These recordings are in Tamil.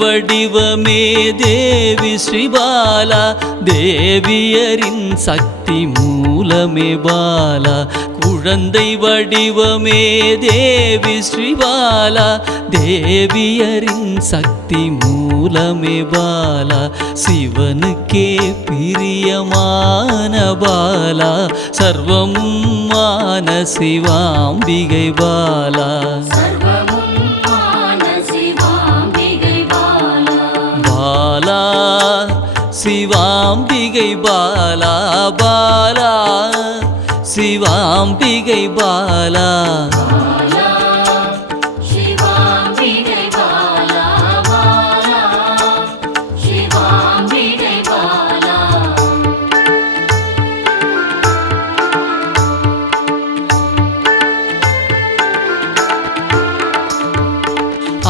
வடிவமே தேவி ஸ்ரீபாலா, தேவியரின் சக்தி மூலமே பாலா. குழந்தை வடிவமே தேவி ஸ்ரீபாலா, தேவியரின் சக்தி மூலமே பாலா. சிவனுக்கே பிரியமான பாலா, சர்வமும் மான சிவாம்பிகை பாலா. பாலா சிவாம்பிகை பாலா, பாலா சிவாம்பிகை பாலா.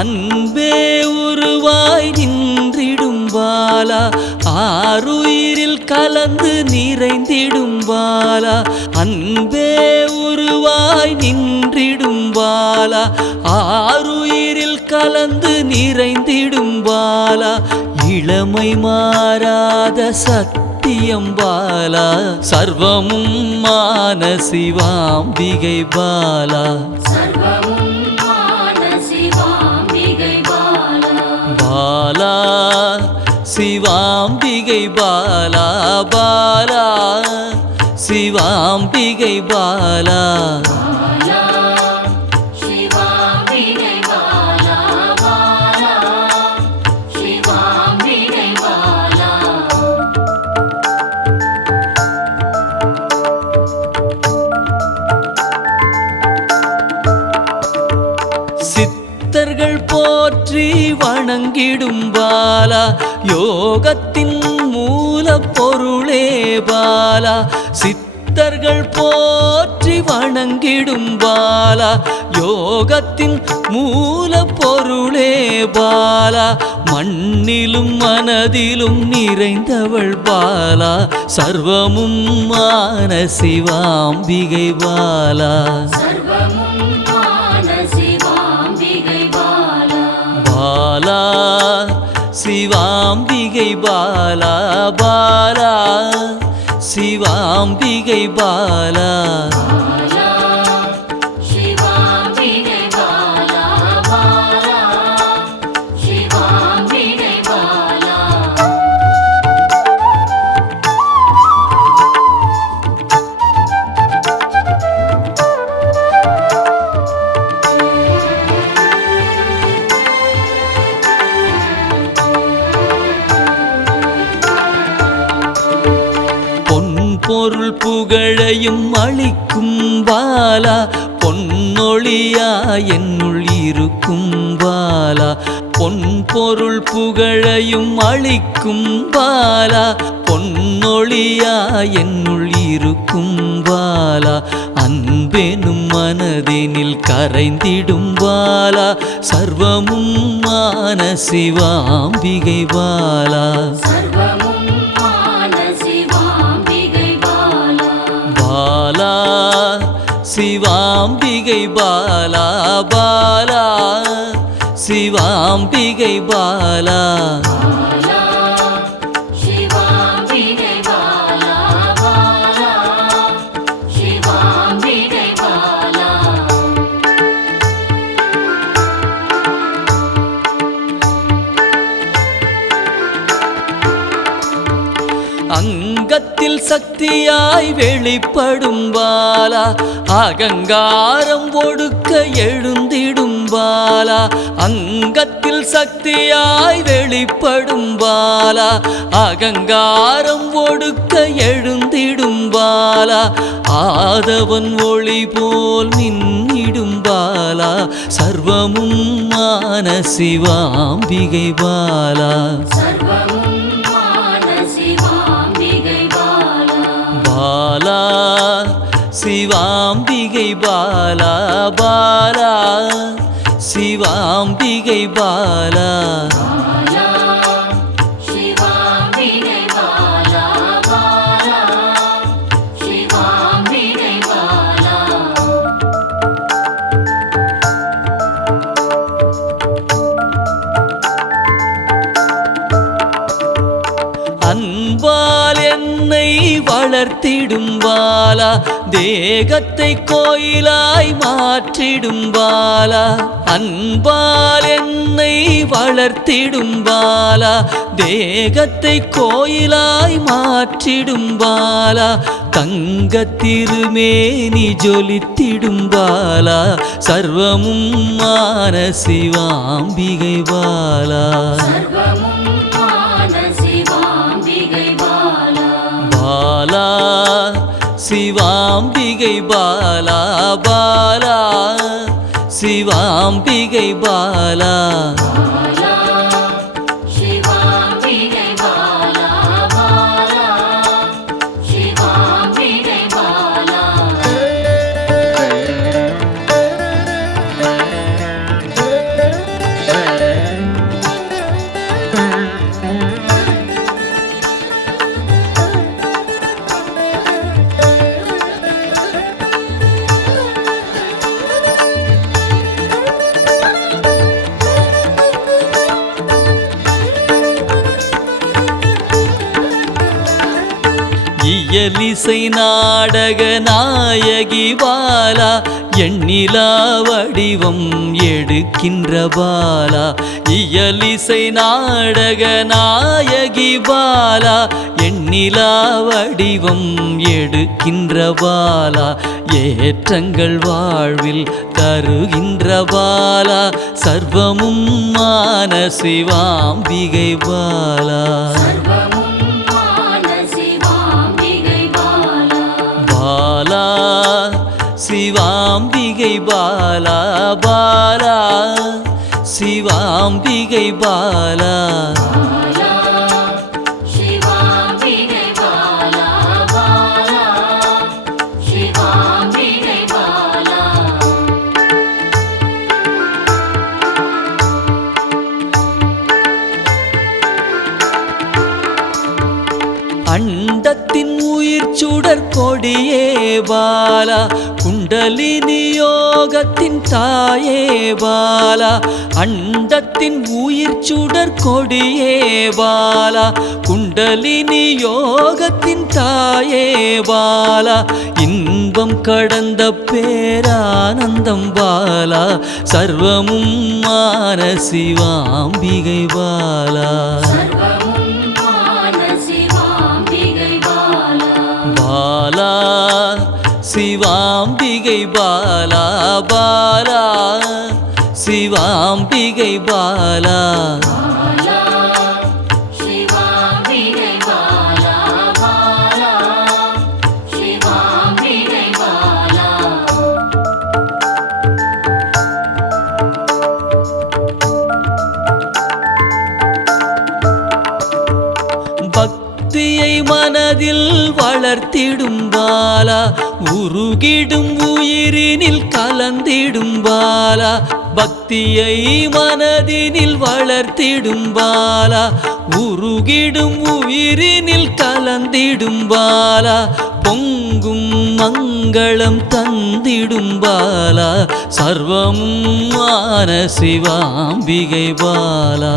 அன்பே உருவாய் நின்றிடும் பாலா, ஆருயிரில் கலந்து நிறைந்திடும் பாலா. அன்பே உருவாய் நின்றிடும் பாலா, ஆருயிரில் கலந்து நிறைந்திடும் பாலா. இளமை மாறாத சத்தியம் பாலா, சர்வமும் மான சிவாம்பிகை பாலா. பாலா சிவாம்பிகை பாலா, பாலா சிவாம்பிகை பாலா. சித்தர்கள் போற்றி வணங்கிடும் பாலா, யோகத்தின் மூல பொருளே பாலா. சித்தர்கள் போற்றி வணங்கிடும் பாலா, யோகத்தின் மூல பொருளே பாலா. மண்ணிலும் மனதிலும் நிறைந்தவள் பாலா, சர்வமும் மான சிவாம்பிகை பாலா. பாலா சிவாம்பிகை பாலா, பாலா சிவாம்பிகை பாலா. பொருள் புகழையும் அளிக்கும் பாலா, பொன்னொழியா என்னுள் இருக்கும் பாலா. பொன் பொருள் புகழையும் அளிக்கும் பாலா, பொன்னொழியா என்னுள் இருக்கும் பாலா. அன்பெனும் மனதினில் கரைந்திடும் பாலா, சர்வமும் மான சிவாம்பிகை பாலா. பாலா சிவாம்பிகை பாலா, பாலா சிவாம்பிகை பாலா. அங்கத்தில் சக்தியாய் வெளிப்படும் பாலா, அகங்காரம் ஒடுக்க எழுந்திடும் பாலா. அங்கத்தில் சக்தியாய் வெளிப்படும் பாலா, அகங்காரம் ஒடுக்க எழுந்திடும் பாலா. ஆதவன் ஒளி போல் மின்னிடும் பாலா, சர்வமும் மான சிவாம்பிகை பாலா. பாலா சிவாம்பிகை பாலா, பாலா சிவாம்பிகை பாலா. அன்பால் என்னை வளர்த்திடும் பாலா தேகத்தை கோயிலாய் மாற்றிடும் பாலா அன்பால் என்னை வளர்த்திடும் பாலா தேகத்தை கோயிலாய் மாற்றிடும் பாலா தங்க திருமேனி ஜொலித்திடும் பாலா சர்வமும் மான சிவாம்பிகை பாலா பாலா சிவாம்பிகை பாலா பாலா சிவாம்பிகை பாலா இயலிசை நாடக நாயகி பாலா எண்ணிலா வடிவம் எடுக்கின்ற பாலா இயலிசை நாடக நாயகி பாலா எண்ணிலா வடிவம் எடுக்கின்ற பாலா ஏற்றங்கள் வாழ்வில் தருகின்ற பாலா சர்வமும் மான சிவாம்பிகை பாலா பாலா சிவாம்பிகை பாலா பாலா சிவாம்பிகை பாலா அண்டத்தின் உயிர் சுடர் கொடியே பாலா குண்டலினி யோகத்தின் தாயே பாலா அண்டத்தின் உயிர் சுடர் கொடியே பாலா குண்டலினி யோகத்தின் தாயே பாலா இன்பம் கடந்த பேரானந்தம் பாலா சர்வமும் மான சிவாம்பிகை பாலா பாலா சிவாம்பிகை பாலா பாலா சிவாம்பிகை பாலா பக்தியை மனதில் வளர்த்திடும் பாலா உருகிடும் உயிரினில் கலந்திடும் பாலா பக்தியை மனதினில் வளர்த்திடும் பாலா உருகிடும் உயிரினில் கலந்திடும் பாலா பொங்கும் மங்களம் தந்திடும் பாலா சர்வமும் மான சிவாம்பிகை பாலா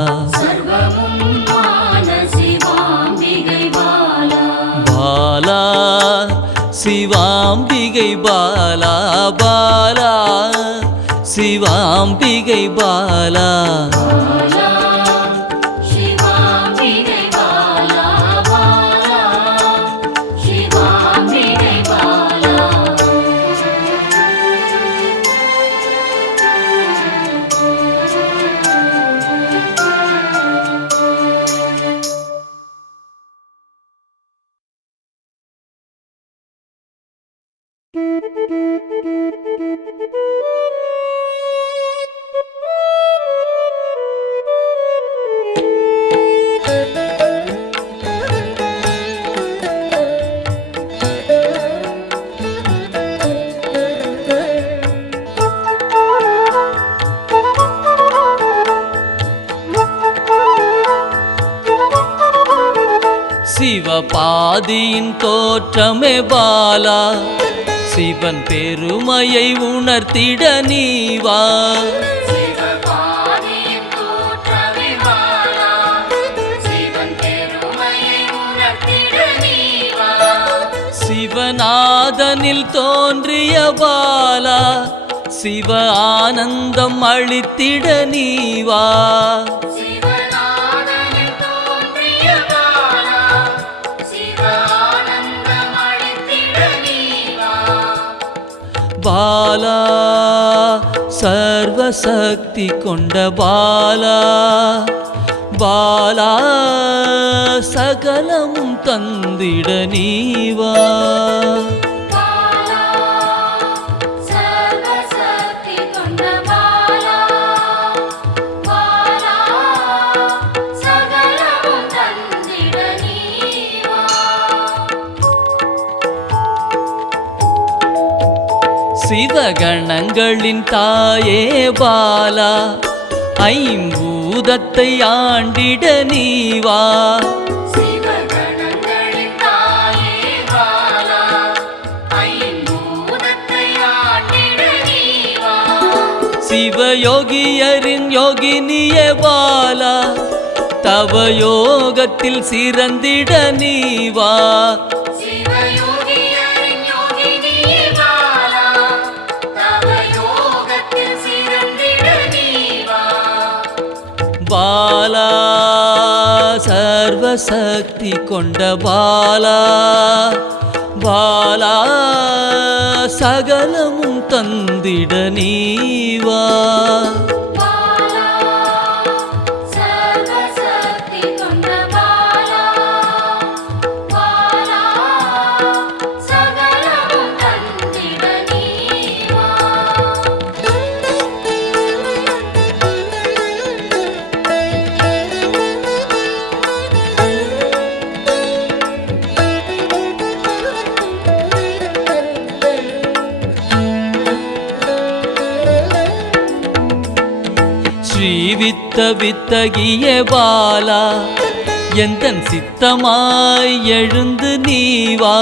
பாலா சிவாம்பிகை பாலா பாலா சிவாம்பிகை பாலா சிவபாதியின் தோற்றமே பாலா சிவன் பெருமையை உணர்த்திட நீவா சிவபாதியின் தோற்றமே பாலா சிவன் பெருமையை உணர்த்திட சிவநாதனில் தோன்றிய பாலா சிவ ஆனந்தம் அளித்திட நீவா சிவநாதனில் தோன்றிய பாலா சிவ ஆனந்தம் அளித்திட நீவா பாலா சர்வசக்தி கொண்ட பாலா பாலா சகலமும் தந்திட நீவா பாலா சர்வசக்தி கொண்ட பாலா பாலா சகலமும் தந்திட நீவா சிவகணங்களின் தாயே பாலா ஐம்பூதத்தை ஆண்டிட நீவா சிவகணங்களின் தாயே பாலா ஐம்பூதத்தை ஆண்டிட நீவா சிவயோகியரின் யோகினியே பாலா தவ யோகத்தில் சிறந்திட நீவா சிவயோகியரின் யோகினியே பாலா தவ யோகத்தில் சிறந்திட நீவா பாலா சர்வசக்தி கொண்ட பாலா பாலா சகலமும் தந்திட நீவா பாலா சர்வசக்தி கொண்ட பாலா பாலா சகலமும் தந்திட நீவா ஸ்ரீவித்த வித்தகிய பாலா எந்தன் சித்தமாய் எழுந்து நீவா